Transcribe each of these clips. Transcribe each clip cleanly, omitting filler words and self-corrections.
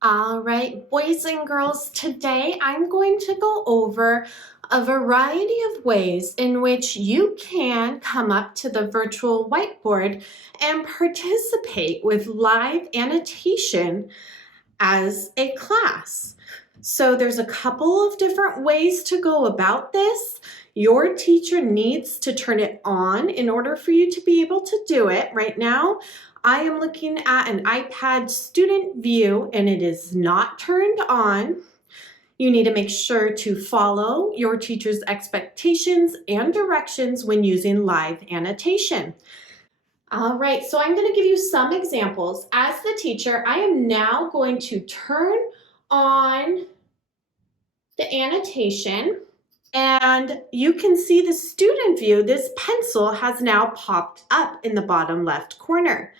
All right, boys and girls, today I'm going to go over a variety of ways in which you can come up to the virtual whiteboard and participate with live annotation as a class. So there's a couple of different ways to go about this. Your teacher needs to turn it on in order for you to be able to do it. Right now, I am looking at an iPad student view and it is not turned on. You need to make sure to follow your teacher's expectations and directions when using live annotation. All right, so I'm going to give you some examples. As the teacher, I am now going to turn on the annotation, and you can see the student view. This pencil has now popped up in the bottom left corner.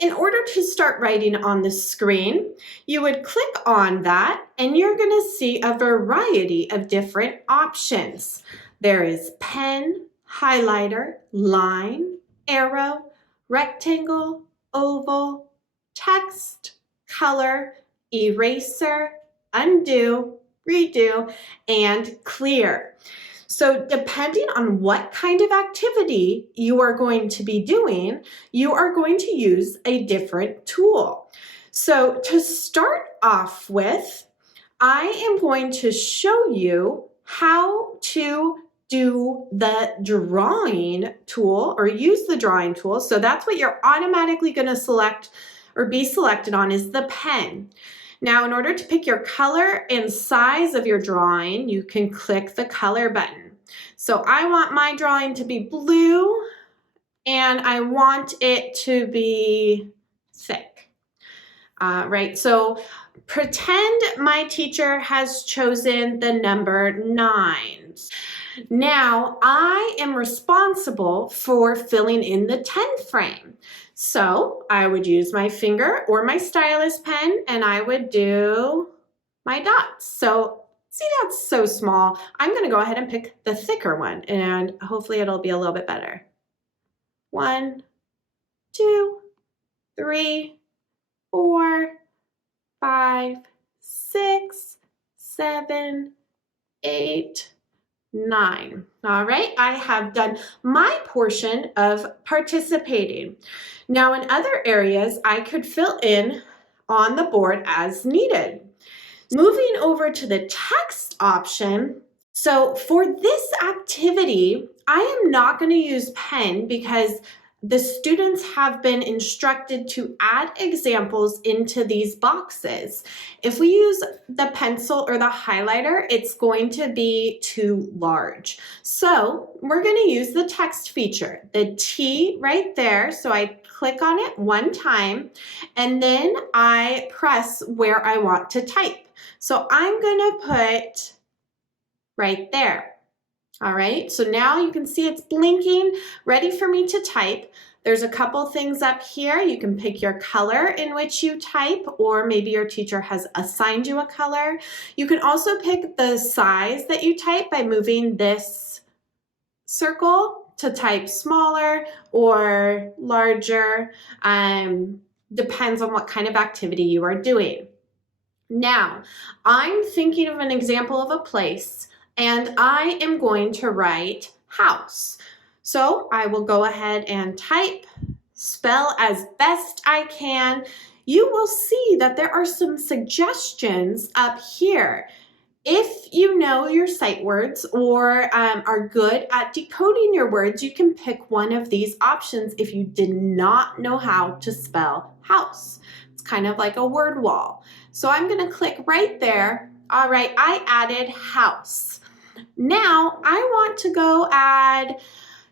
In order to start writing on the screen, you would click on that and you're going to see a variety of different options. There is pen, highlighter, line, arrow, rectangle, oval, text, color, eraser, undo, redo, and clear. So depending on what kind of activity you are going to be doing, you are going to use a different tool. So to start off with, I am going to show you how to do the drawing tool or use the drawing tool. So that's what you're automatically going to select or be selected on is the pen. Now, in order to pick your color and size of your drawing, you can click the color button. So I want my drawing to be blue and I want it to be thick. Right, so pretend my teacher has chosen the number 9. Now, I am responsible for filling in the 10 frame. So I would use my finger or my stylus pen and I would do my dots. So see, that's so small. I'm going to go ahead and pick the thicker one and hopefully it'll be a little bit better. 1, 2, 3, 4, 5, 6, 7, 8, 9. All right, I have done my portion of participating. Now in other areas, I could fill in on the board as needed. Moving over to the text option, so for this activity, I am not going to use pen because the students have been instructed to add examples into these boxes. If we use the pencil or the highlighter, it's going to be too large. So we're going to use the text feature, the T right there. So I click on it one time and then I press where I want to type. So I'm going to put right there. All right, so now you can see it's blinking, ready for me to type. There's a couple things up here. You can pick your color in which you type, or maybe your teacher has assigned you a color. You can also pick the size that you type by moving this circle to type smaller or larger. Depends on what kind of activity you are doing. Now, I'm thinking of an example of a place and I am going to write house. So I will go ahead and type, spell as best I can. You will see that there are some suggestions up here. If you know your sight words or are good at decoding your words, you can pick one of these options if you did not know how to spell house. It's kind of like a word wall. So I'm going to click right there. All right, I added house. Now I want to go add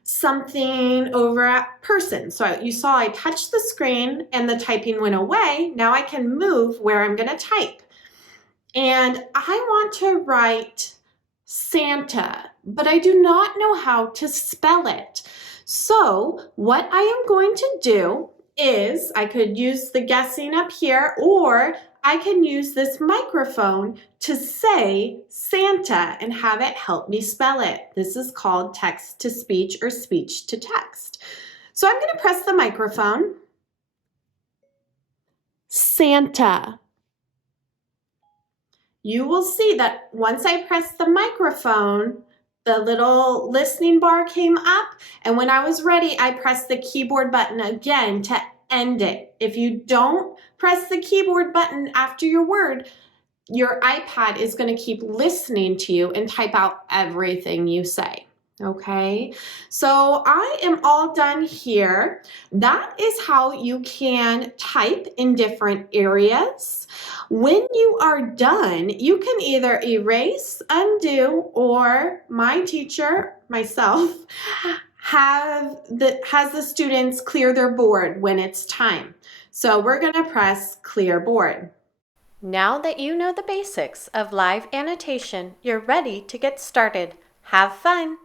something over at person. So you saw I touched the screen and the typing went away. Now I can move where I'm going to type. And I want to write Santa, but I do not know how to spell it. So what I am going to do is I could use the guessing up here, or I can use this microphone to say Santa and have it help me spell it. This is called text to speech or speech to text. So I'm going to press the microphone. Santa. you will see that once I press the microphone, the little listening bar came up, and when I was ready, I pressed the keyboard button again to end it. If you don't press the keyboard button after your word, your iPad is going to keep listening to you and type out everything you say. Okay, so I am all done here. That is how you can type in different areas. When you are done, you can either erase, undo, or my teacher, myself, has the students clear their board when it's time. So we're going to press clear board. Now that you know the basics of live annotation, you're ready to get started. Have fun!